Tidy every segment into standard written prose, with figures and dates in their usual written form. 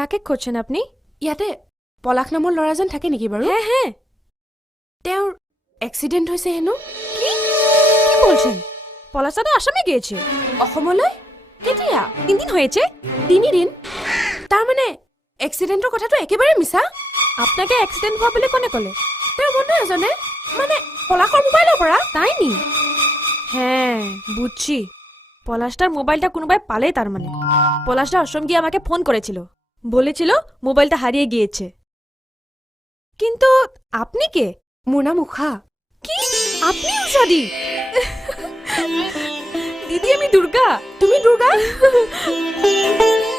কাকে খোঁজছেন আপনি? ইয়াতে পলাশ নামৰ ল'ৰাজন থাকে নেকি বাৰু? হ্যাঁ হ্যাঁ। তেওঁৰ এক্সিডেণ্ট হৈছে হেনো। কি বলছেন? পলাশদা তো আসামে গিয়েছে। অসমলৈ কেতিয়া? 3 দিন হয়েছে। 3 দিন? তাৰ মানে এক্সিডেণ্টৰ কথাটো একেবাৰে মিছা? আপনাকে অ্যাক্সিডেন্ট হওয়া বলে কোনে কলে? তেওঁৰ বন্ধু এজনে মানে পলাশৰ মোবাইলৰ পৰা। তাই নি? হ্যাঁ বুঝছি। পলাশটার মোবাইলটা কোনোবাই পালে তার মানে। পলাশটা আশ্রম গিয়ে আমাকে ফোন করেছিল, বলেছিল মোবাইলটা হারিয়ে গিয়েছে। কিন্তু আপনি কে? মোৰ নাম উষা। কি আপনি উষাদি? দিদি আমি দুৰ্গা। তুমি দুৰ্গা?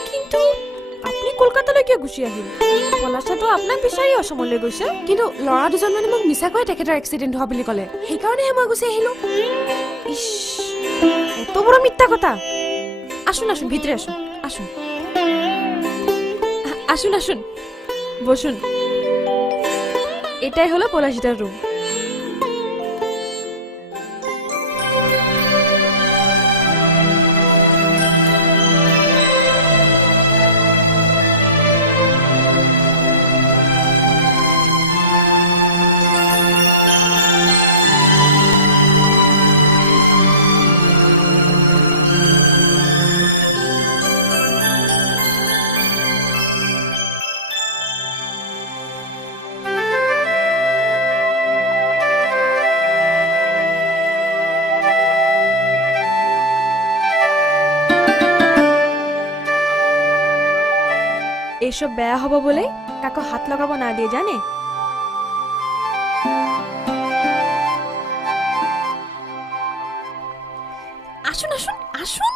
কিন্তু আপনি কলকাতালৈ কিয় গুচি আহিল? পলাশটো আপোনাক বিচাৰি অসমলৈ গৈছে। কিন্তু ল'ৰা দুজন মানে মোক মিছাকৈ তেখেতৰ এক্সিডেণ্ট হোৱা বুলি ক'লে, সেইকাৰণেহে মই গুচি আহিলোঁ। ইস এত বড় মিথ্যা কথা। আসুন আসুন ভিতরে আসুন আসুন আসুন আসুন বসুন। এটাই হলো পলাশিটার রুম। এইসব বেয়া হব বলে কাকো হাত লাগাবো না দিয়ে জানে। আসুন আসুন আসুন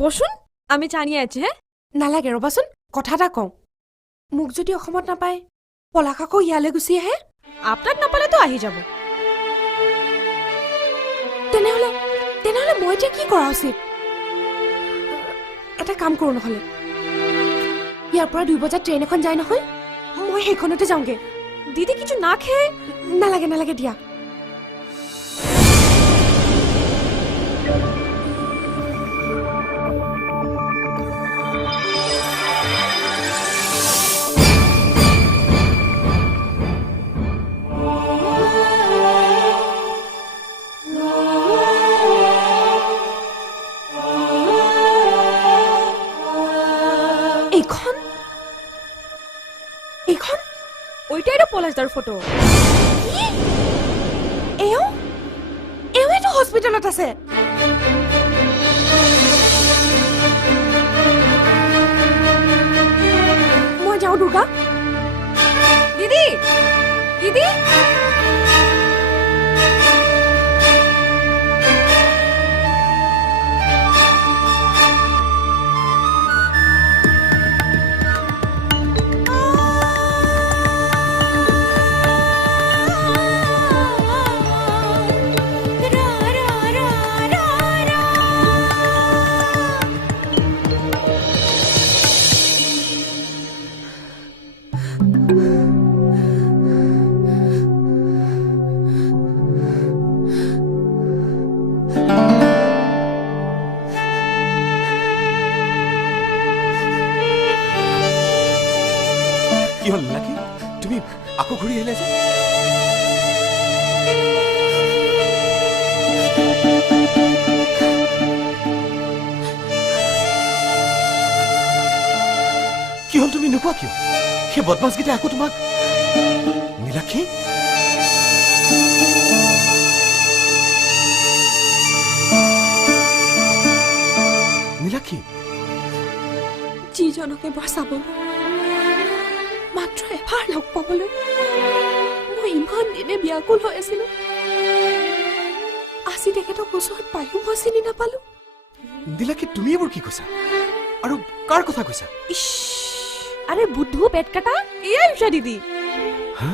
বসুন, আমি চা নিয়ে আছি। হ্যাঁ নালাগে ৰ'বাচোন, কথা এটা কওঁ। মোক যদি অসমত নাপায় পলাশ আকৌ ইয়ালৈ গুচি আহে, আপনার না পালে তো আহি যাব। তেনেহ'লে তেনেহ'লে মই এতিয়া কি কৰা উচিত? এটা কাম কৰোঁ নহ'লে, ইয়াৰ পৰা 2 বজাত ট্ৰেইন এখন যায় নহয়, মই সেইখনতে যাওঁগে। দিদি কিছু না খেয়ে? নালাগে নালাগে দিয়া। এইখন এইখন ওইটাই তো পলাশদার ফটো। এওঁটো হস্পিটেলত আছে। মই যাওঁ দুৰ্গা। দিদি দিদি কি হল নাকি? তুমি আকৌ ঘূৰি আহিলে যে? কি হল তুমি নোকোৱা কিয়? সেই বদমাছকেইটা আকৌ তোমাক? নীলাক্ষী, নীলাক্ষী, যিজনকে বচাবলৈ, মাত্ৰ এবাৰ লগ পাবলৈ মই ইমান দিনে ব্যাকুল হৈ আছিলো, আজি তেখেতক ওচৰত পায়ো মই চিনি নাপালো। নীলাক্ষী, তুমি এইবোৰ কি কৈছা? আৰু কাৰ কথা কৈছা? ইস আৰে বুদ্ধু পেট কাটা, এই উষা দিদি। হা?